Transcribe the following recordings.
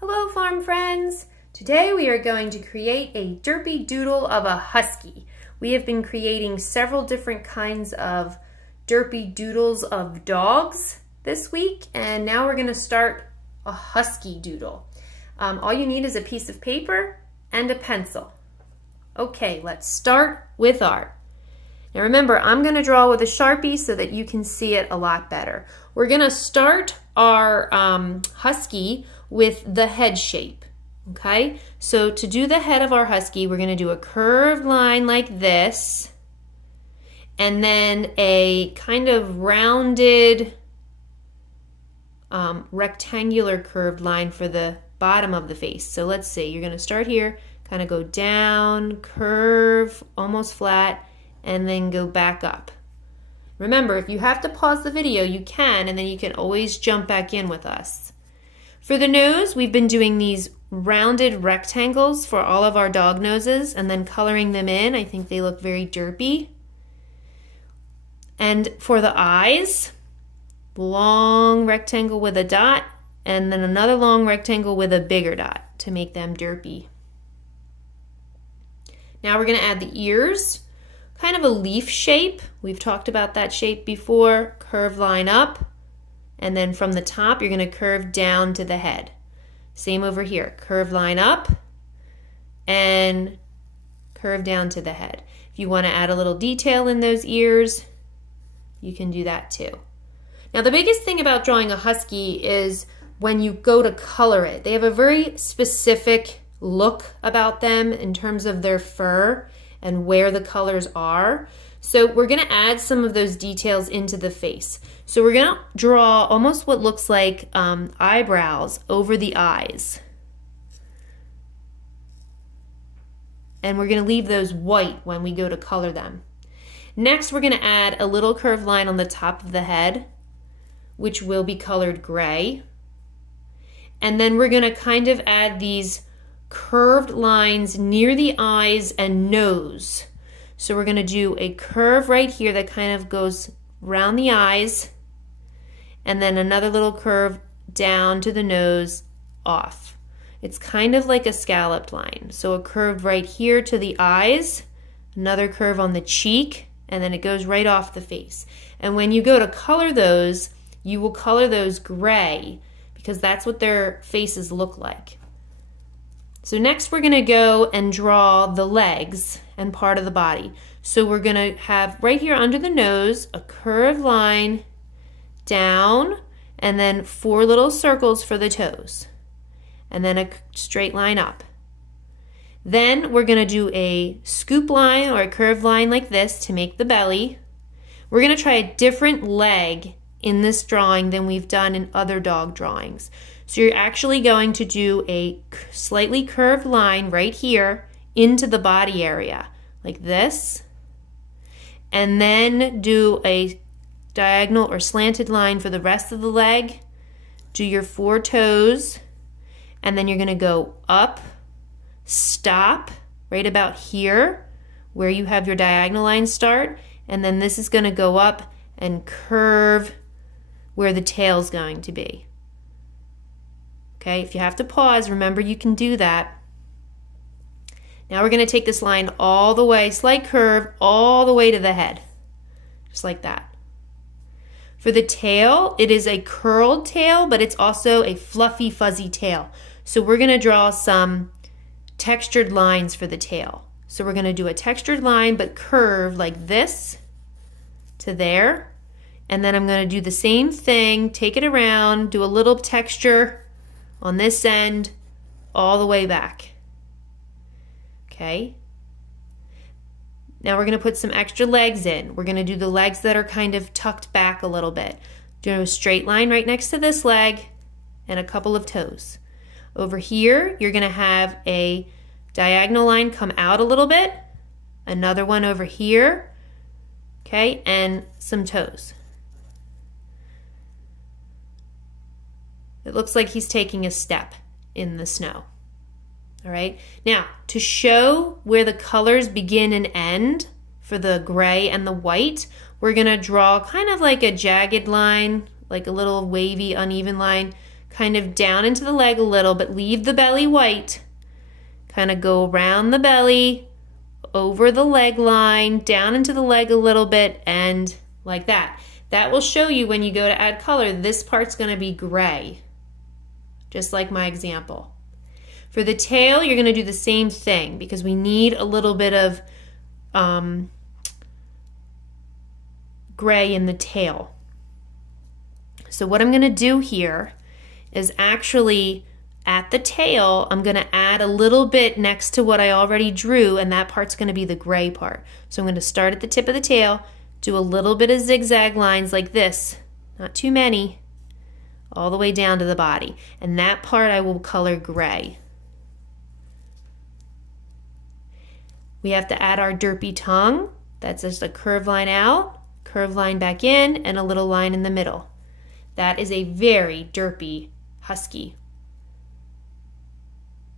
Hello farm friends! Today we are going to create a Derpy Doodle of a Husky. We have been creating several different kinds of Derpy Doodles of dogs this week, and now we're going to start a Husky Doodle. All you need is a piece of paper and a pencil. Okay, let's start with art. Now remember, I'm going to draw with a Sharpie so that you can see it a lot better. We're going to start our Husky with the head shape, okay? So to do the head of our Husky, we're going to do a curved line like this, and then a kind of rounded rectangular curved line for the bottom of the face. So let's see, you're going to start here, kind of go down, curve, almost flat, and then go back up. Remember, if you have to pause the video, you can, and then you can always jump back in with us. For the nose, we've been doing these rounded rectangles for all of our dog noses and then coloring them in. I think they look very derpy. And for the eyes, long rectangle with a dot and then another long rectangle with a bigger dot to make them derpy. Now we're going to add the ears, kind of a leaf shape. We've talked about that shape before. Curved line up. And then from the top, you're going to curve down to the head. Same over here. Curved line up and curve down to the head. If you want to add a little detail in those ears, you can do that too. Now the biggest thing about drawing a Husky is when you go to color it. They have a very specific look about them in terms of their fur and where the colors are. So we're going to add some of those details into the face. So we're going to draw almost what looks like eyebrows over the eyes. And we're going to leave those white when we go to color them. Next, we're going to add a little curved line on the top of the head, which will be colored gray. And then we're going to kind of add these curved lines near the eyes and nose. So we're going to do a curve right here that kind of goes around the eyes, and then another little curve down to the nose off. It's kind of like a scalloped line. So a curve right here to the eyes, another curve on the cheek, and then it goes right off the face. And when you go to color those, you will color those gray because that's what their faces look like. So next we're going to go and draw the legs and part of the body. So we're going to have right here under the nose a curved line down and then 4 little circles for the toes and then a straight line up. Then we're going to do a scoop line or a curved line like this to make the belly. We're going to try a different leg in this drawing than we've done in other dog drawings. So you're actually going to do a slightly curved line right here into the body area, like this, and then do a diagonal or slanted line for the rest of the leg. Do your 4 toes, and then you're going to go up, stop right about here where you have your diagonal line start, and then this is going to go up and curve where the tail's going to be. Okay, if you have to pause, remember you can do that. Now we're going to take this line all the way, slight curve, all the way to the head. Just like that. For the tail, it is a curled tail, but it's also a fluffy, fuzzy tail. So we're going to draw some textured lines for the tail. So we're going to do a textured line, but curved like this to there. And then I'm going to do the same thing, take it around, do a little texture on this end all the way back. Okay. Now we're going to put some extra legs in. We're going to do the legs that are kind of tucked back a little bit. Do a straight line right next to this leg and a couple of toes. Over here, you're going to have a diagonal line come out a little bit, another one over here, okay, and some toes. It looks like he's taking a step in the snow. All right. Now, to show where the colors begin and end for the gray and the white, we're going to draw kind of like a jagged line, like a little wavy, uneven line kind of down into the leg a little, but leave the belly white. Kind of go around the belly, over the leg line, down into the leg a little bit, and like that. That will show you when you go to add color, this part's going to be gray, just like my example. For the tail, you're going to do the same thing because we need a little bit of gray in the tail. So what I'm going to do here is actually at the tail, I'm going to add a little bit next to what I already drew, and that part's going to be the gray part. So I'm going to start at the tip of the tail, do a little bit of zigzag lines like this, not too many, all the way down to the body. And that part I will color gray. We have to add our derpy tongue. That's just a curved line out, curved line back in, and a little line in the middle. That is a very derpy husky.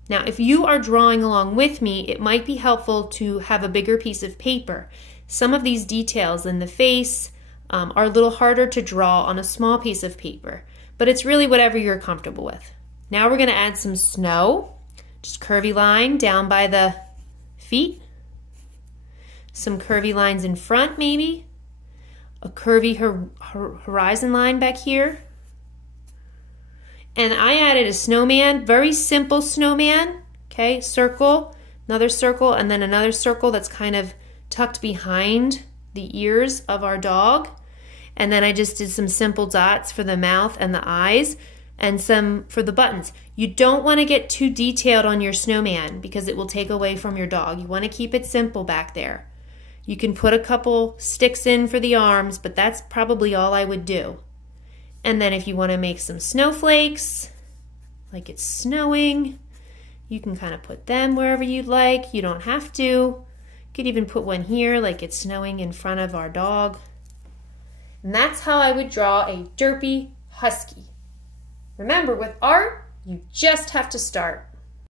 Now, if you are drawing along with me, it might be helpful to have a bigger piece of paper. Some of these details in the face are a little harder to draw on a small piece of paper, but it's really whatever you're comfortable with. Now we're going to add some snow, just curvy line down by the feet, some curvy lines in front maybe, a curvy horizon line back here. And I added a snowman, very simple snowman, okay, circle, another circle, and then another circle that's kind of tucked behind the ears of our dog. And then I just did some simple dots for the mouth and the eyes and some for the buttons. You don't want to get too detailed on your snowman because it will take away from your dog. You want to keep it simple back there. You can put a couple sticks in for the arms, but that's probably all I would do. And then if you want to make some snowflakes, like it's snowing, you can kind of put them wherever you'd like. You don't have to. You could even put one here like it's snowing in front of our dog. And that's how I would draw a derpy husky. Remember, with art, you just have to start.